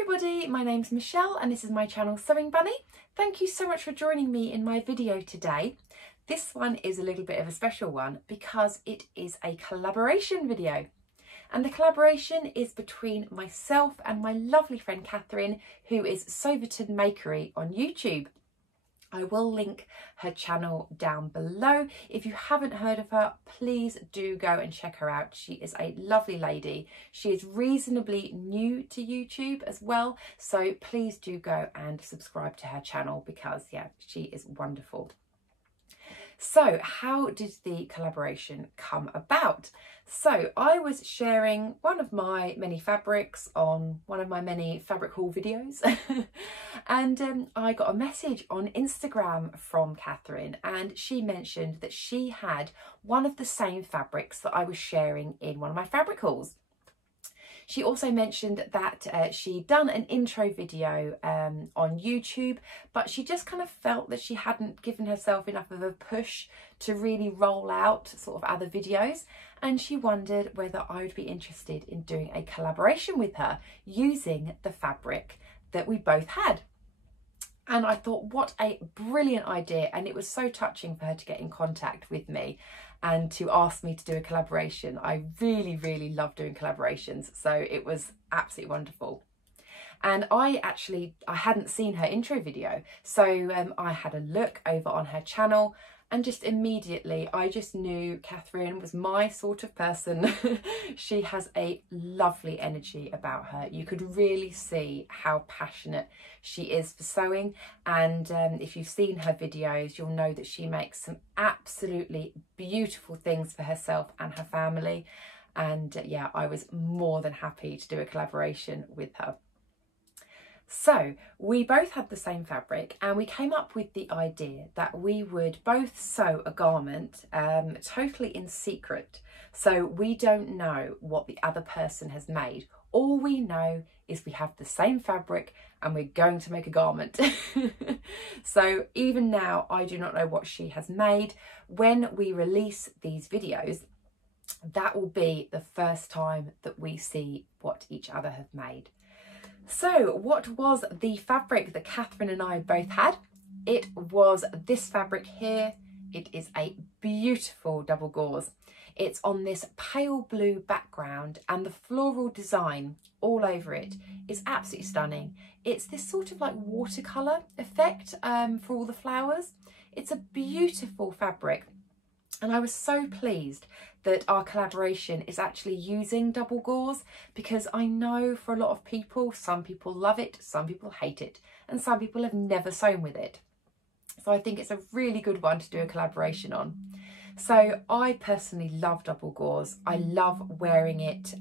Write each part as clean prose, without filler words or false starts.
everybody, my name's Michelle and this is my channel Sewing Bunny. Thank you so much for joining me in my video today. This one is a little bit of a special one because it is a collaboration video. And the collaboration is between myself and my lovely friend Catherine, who is Sewverton Makery on YouTube. I will link her channel down below. If you haven't heard of her, please do go and check her out. She is a lovely lady. She is reasonably new to YouTube as well. So please do go and subscribe to her channel because, yeah, she is wonderful. So how did the collaboration come about? So I was sharing one of my many fabrics on one of my many fabric haul videos and I got a message on Instagram from Catherine, and she mentioned that she had one of the same fabrics that I was sharing in one of my fabric hauls. She also mentioned that she'd done an intro video on YouTube, but she just kind of felt that she hadn't given herself enough of a push to really roll out sort of other videos. And she wondered whether I would be interested in doing a collaboration with her using the fabric that we both had. And I thought, what a brilliant idea. And it was so touching for her to get in contact with me and to ask me to do a collaboration. I really, really love doing collaborations. So it was absolutely wonderful. And I hadn't seen her intro video. So I had a look over on her channel, and just immediately I just knew Catherine was my sort of person. She has a lovely energy about her. You could really see how passionate she is for sewing, and if you've seen her videos, you'll know that she makes some absolutely beautiful things for herself and her family. And yeah, I was more than happy to do a collaboration with her. So we both had the same fabric, and we came up with the idea that we would both sew a garment totally in secret. So we don't know what the other person has made. All we know is we have the same fabric and we're going to make a garment. So even now, I do not know what she has made. When we release these videos, that will be the first time that we see what each other have made. So what was the fabric that Catherine and I both had? It was this fabric here. It is a beautiful double gauze. It's on this pale blue background, and the floral design all over it is absolutely stunning. It's this sort of like watercolour effect for all the flowers. It's a beautiful fabric. And I was so pleased that our collaboration is actually using double gauze, because I know for a lot of people, some people love it, some people hate it, and some people have never sewn with it. So I think it's a really good one to do a collaboration on. So I personally love double gauze. I love wearing it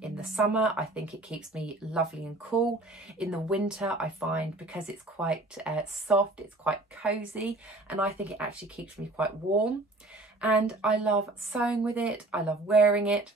in the summer. I think it keeps me lovely and cool. In the winter, I find because it's quite soft, it's quite cozy, and I think it actually keeps me quite warm. And I love sewing with it, I love wearing it.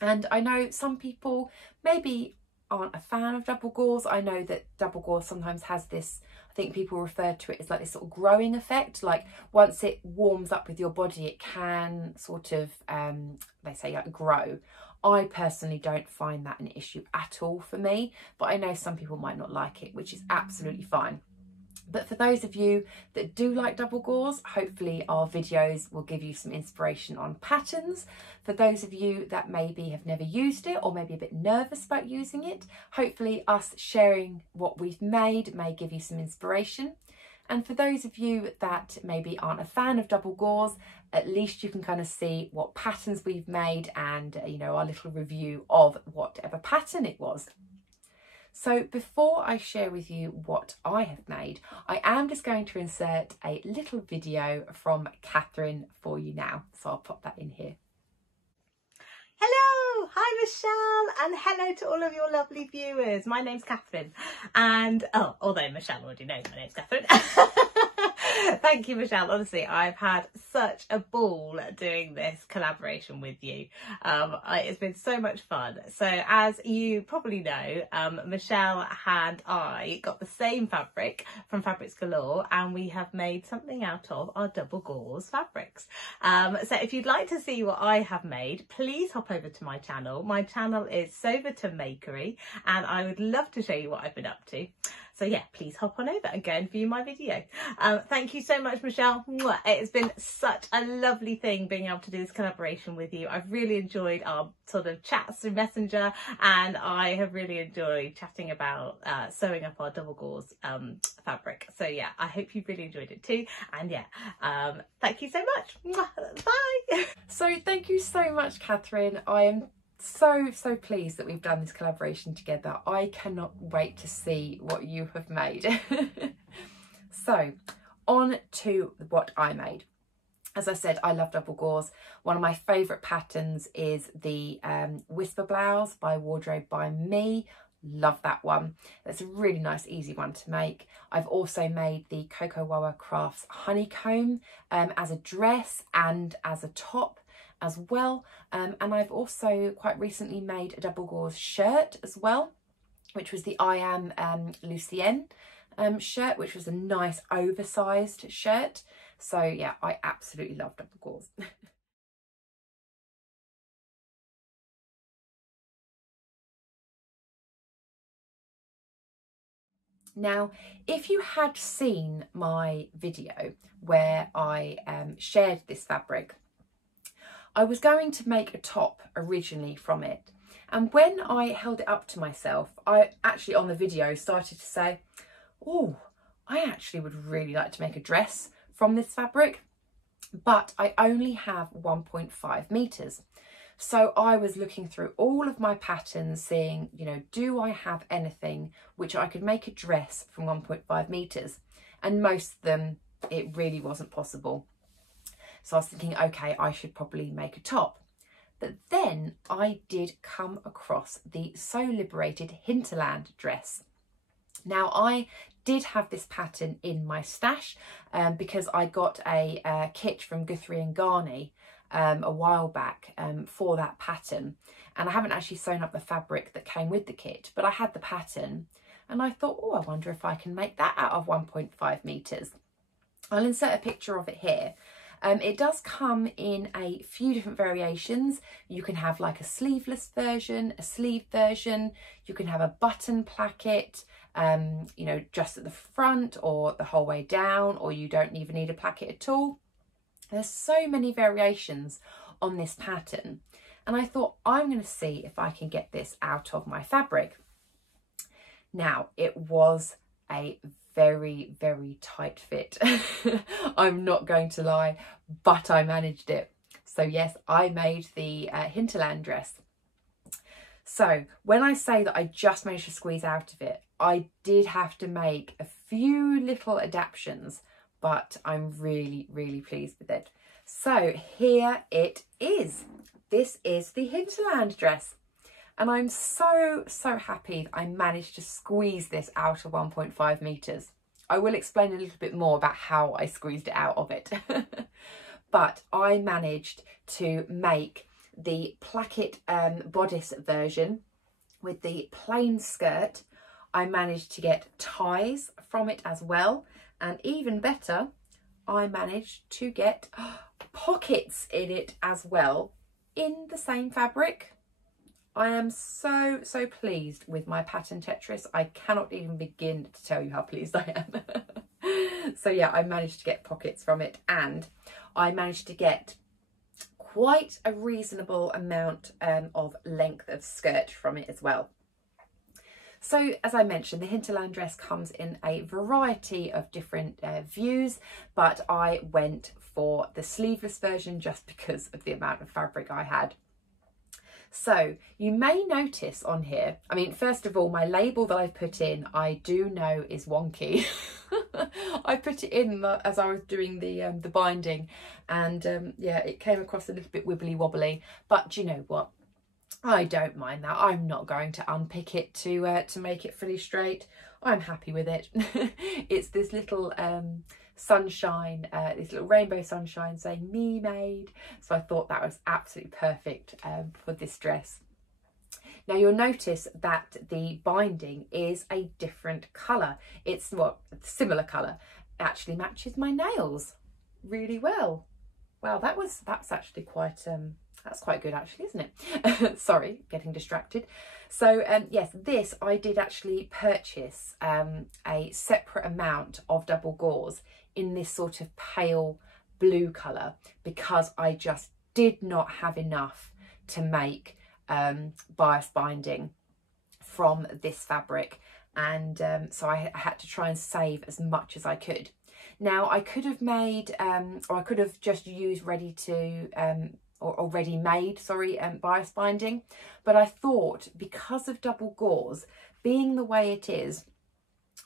And I know some people maybe aren't a fan of double gauze. I know that double gauze sometimes has this, I think people refer to it as like this sort of growing effect. Like once it warms up with your body, it can sort of, they say like grow. I personally don't find that an issue at all for me, but I know some people might not like it, which is absolutely fine. But for those of you that do like double gauze, hopefully our videos will give you some inspiration on patterns. For those of you that maybe have never used it or maybe a bit nervous about using it, hopefully us sharing what we've made may give you some inspiration. And for those of you that maybe aren't a fan of double gauze, at least you can kind of see what patterns we've made and, you know, our little review of whatever pattern it was. So before I share with you what I have made, I am just going to insert a little video from Catherine for you now. So I'll pop that in here. Hello, hi Michelle, and hello to all of your lovely viewers. My name's Catherine, and although Michelle already knows my name's Catherine. Thank you, Michelle. Honestly, I've had such a ball doing this collaboration with you. It's been so much fun. So as you probably know, Michelle and I got the same fabric from Fabrics Galore, and we have made something out of our double gauze fabrics. So if you'd like to see what I have made, please hop over to my channel. My channel is Sewverton Makery, and I would love to show you what I've been up to. So yeah, please hop on over and go and view my video. Thank you so much, Michelle. It's been such a lovely thing being able to do this collaboration with you. I've really enjoyed our sort of chats through Messenger, and I have really enjoyed chatting about sewing up our double gauze fabric. So yeah, I hope you've really enjoyed it too. And yeah, thank you so much. Bye. So thank you so much, Catherine. I am so pleased that we've done this collaboration together. I cannot wait to see what you have made. So on to what I made. As I said, I love double gauze. One of my favourite patterns is the Whisper Blouse by Wardrobe by Me. Love that one. That's a really nice, easy one to make. I've also made the Coco Wawa Crafts Honeycomb as a dress and as a top as well, and I've also quite recently made a double gauze shirt as well, which was the I Am Lucienne shirt, which was a nice oversized shirt. So yeah, I absolutely love double gauze. Now, if you had seen my video where I shared this fabric, I was going to make a top originally from it. And when I held it up to myself, I actually on the video started to say, oh, I actually would really like to make a dress from this fabric, but I only have 1.5 meters. So I was looking through all of my patterns, seeing, you know, do I have anything which I could make a dress from 1.5 meters? And most of them, it really wasn't possible. So I was thinking, okay, I should probably make a top. But then I did come across the Sew Liberated Hinterland Dress. Now, I did have this pattern in my stash because I got a kit from Guthrie and Garney a while back for that pattern. And I haven't actually sewn up the fabric that came with the kit, but I had the pattern and I thought, oh, I wonder if I can make that out of 1.5 meters. I'll insert a picture of it here. It does come in a few different variations. You can have like a sleeveless version, a sleeve version. You can have a button placket, you know, just at the front or the whole way down, or you don't even need a placket at all. There's so many variations on this pattern. And I thought, I'm going to see if I can get this out of my fabric. Now, it was a very tight fit. I'm not going to lie, but I managed it. So yes, I made the Hinterland dress. So when I say that I just managed to squeeze out of it, I did have to make a few little adaptations, but I'm really pleased with it. So here it is. This is the Hinterland dress. And I'm so happy that I managed to squeeze this out of 1.5 meters. I will explain a little bit more about how I squeezed it out of it. But I managed to make the placket bodice version with the plain skirt. I managed to get ties from it as well. And even better, I managed to get pockets in it as well in the same fabric. I am so pleased with my pattern Tetris. I cannot even begin to tell you how pleased I am. So yeah, I managed to get pockets from it, and I managed to get quite a reasonable amount of length of skirt from it as well. So as I mentioned, the Hinterland dress comes in a variety of different views, but I went for the sleeveless version just because of the amount of fabric I had. So you may notice on here, I mean, first of all, my label that I've put in, I do know is wonky. I put it in as I was doing the binding, and yeah, it came across a little bit wibbly wobbly, but you know what? I don't mind that. I'm not going to unpick it to make it fully straight. I'm happy with it. It's this little sunshine, this little rainbow sunshine saying me made. So I thought that was absolutely perfect for this dress. Now you'll notice that the binding is a different colour. It's what, similar colour. It actually matches my nails really well. Wow, that's actually quite that's quite good actually, isn't it? Sorry, getting distracted. So yes, this I did actually purchase a separate amount of double gauze in this sort of pale blue colour because I just did not have enough to make bias binding from this fabric, and so I had to try and save as much as I could. Now I could have made or I could have just used ready to or ready-made, sorry, bias binding, but I thought because of double gauze being the way it is,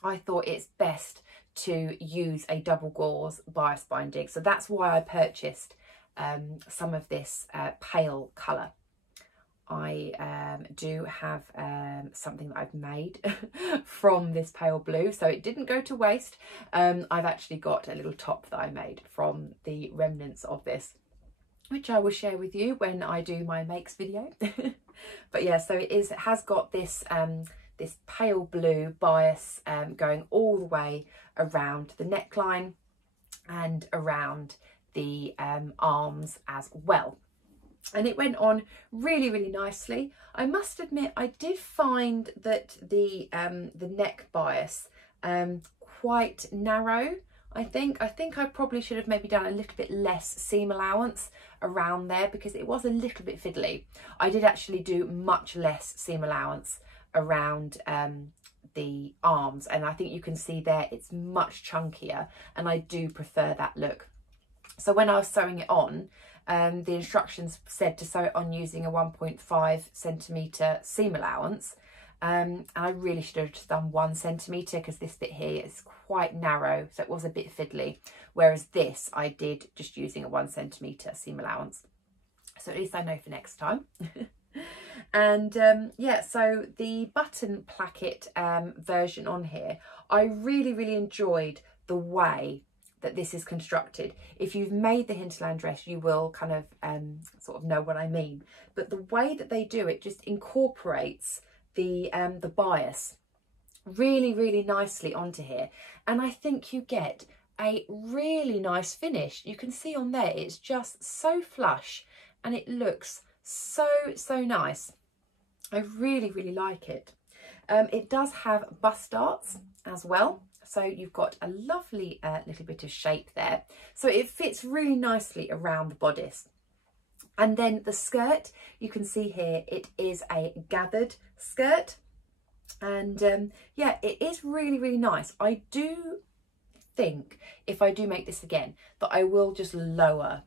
I thought it's best to use a double gauze bias binding. So that's why I purchased some of this pale colour. I do have something that I've made from this pale blue, so it didn't go to waste. I've actually got a little top that I made from the remnants of this, which I will share with you when I do my makes video. But yeah, so it has got this this pale blue bias going all the way around the neckline and around the arms as well. And it went on really, really nicely. I must admit, I did find that the neck bias quite narrow. I think I probably should have maybe done a little bit less seam allowance around there because it was a little bit fiddly. I did actually do much less seam allowance around the arms, and I think you can see there it's much chunkier, and I do prefer that look. So when I was sewing it on, the instructions said to sew it on using a 1.5 centimetre seam allowance, and I really should have just done 1 centimetre because this bit here is quite narrow, so it was a bit fiddly, whereas this I did just using a 1 centimetre seam allowance. So at least I know for next time. And yeah, so the button placket version on here, I really, really enjoyed the way that this is constructed. If you've made the Hinterland dress, you will kind of sort of know what I mean. But the way that they do it just incorporates the bias really, really nicely onto here. And I think you get a really nice finish. You can see on there, it's just so flush and it looks so, so nice. I really, really like it. It does have bust darts as well. So you've got a lovely little bit of shape there. So it fits really nicely around the bodice. And then the skirt, you can see here, it is a gathered skirt. And yeah, it is really, really nice. I do think if I do make this again, that I will just lower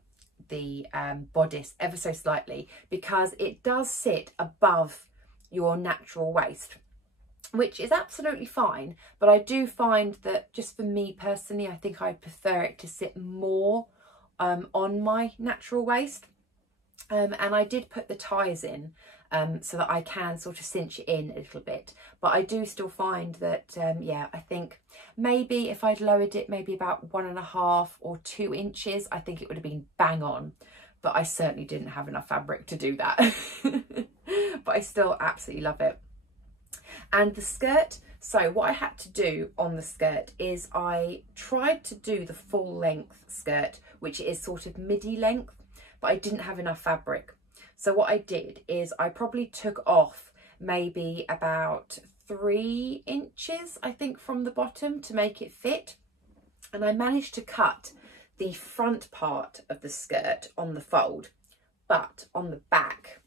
the bodice ever so slightly, because it does sit above your natural waist, which is absolutely fine. But I do find that just for me personally, I think I prefer it to sit more on my natural waist. And I did put the ties in so that I can sort of cinch it in a little bit. But I do still find that, yeah, I think maybe if I'd lowered it maybe about 1.5 or 2 inches, I think it would have been bang on. But I certainly didn't have enough fabric to do that. But I still absolutely love it. And the skirt, so what I had to do on the skirt is I tried to do the full length skirt, which is sort of midi length, but I didn't have enough fabric. So what I did is I probably took off maybe about 3 inches, I think, from the bottom to make it fit. And I managed to cut the front part of the skirt on the fold, but on the back,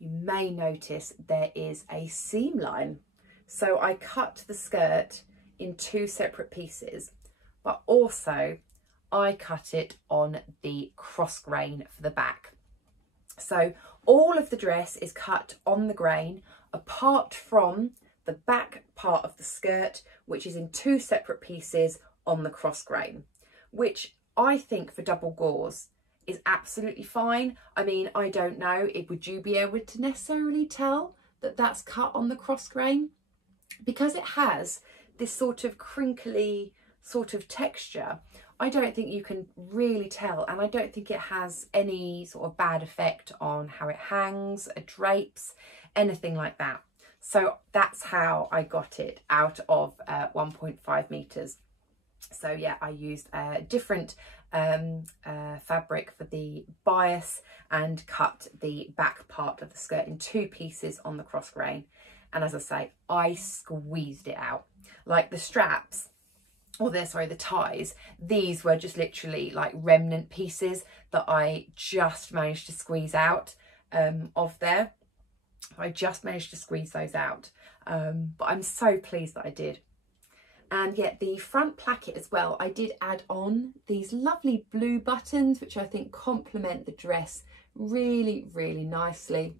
you may notice there is a seam line. So I cut the skirt in 2 separate pieces, but also I cut it on the cross grain for the back. So all of the dress is cut on the grain, apart from the back part of the skirt, which is in 2 separate pieces on the cross grain, which I think for double gauze is absolutely fine. I mean, I don't know, would you be able to necessarily tell that that's cut on the cross grain? Because it has this sort of crinkly sort of texture, I don't think you can really tell, and I don't think it has any sort of bad effect on how it hangs, drapes, anything like that. So that's how I got it out of 1.5 meters. So yeah, I used a different fabric for the bias and cut the back part of the skirt in 2 pieces on the cross grain. And as I say, I squeezed it out. Like the straps, or the ties, these were just literally like remnant pieces that I just managed to squeeze out of there. I just managed to squeeze those out, but I'm so pleased that I did. And yet the front placket as well, I did add on these lovely blue buttons, which I think complement the dress really, really nicely.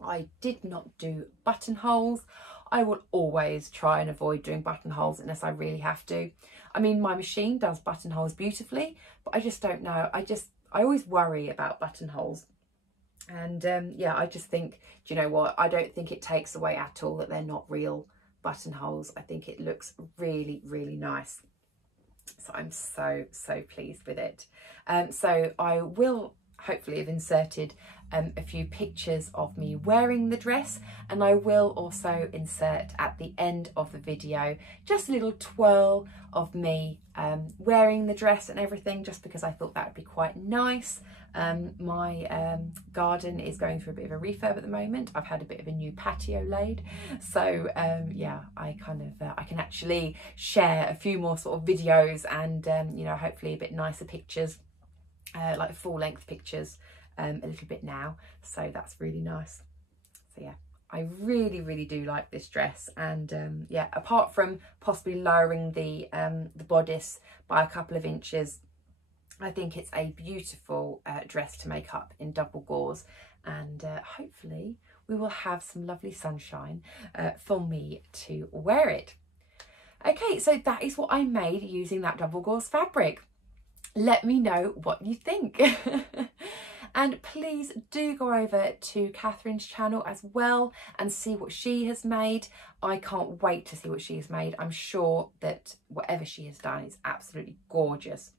I did not do buttonholes. I will always try and avoid doing buttonholes unless I really have to. I mean, my machine does buttonholes beautifully, but I just don't know. I always worry about buttonholes. And yeah, I just think, do you know what? I don't think it takes away at all that they're not real buttonholes. I think it looks really, really nice. So I'm so pleased with it. So I will hopefully have inserted a few pictures of me wearing the dress, and I will also insert at the end of the video just a little twirl of me wearing the dress and everything, just because I thought that would be quite nice. My garden is going through a bit of a refurb at the moment. I've had a bit of a new patio laid, so yeah, I can actually share a few more sort of videos and you know, hopefully a bit nicer pictures, like full-length pictures a little bit now, so that's really nice. So yeah, I really do like this dress, and yeah, apart from possibly lowering the bodice by a couple of inches, I think it's a beautiful dress to make up in double gauze, and hopefully we will have some lovely sunshine for me to wear it. Okay, so that is what I made using that double gauze fabric. Let me know what you think. And please do go over to Catherine's channel as well and see what she has made. I can't wait to see what she has made. I'm sure that whatever she has done is absolutely gorgeous.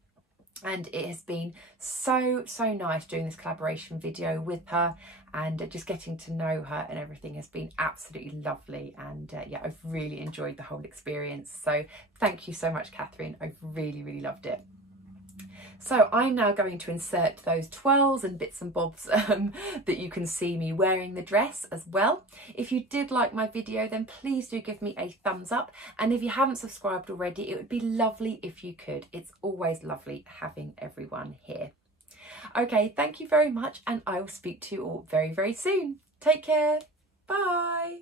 And it has been so nice doing this collaboration video with her, and just getting to know her and everything has been absolutely lovely. And yeah, I've really enjoyed the whole experience. So thank you so much, Catherine. I've really loved it. So I'm now going to insert those twirls and bits and bobs that you can see me wearing the dress as well. If you did like my video, then please do give me a thumbs up. And if you haven't subscribed already, it would be lovely if you could. It's always lovely having everyone here. Okay, thank you very much, and I will speak to you all very soon. Take care. Bye.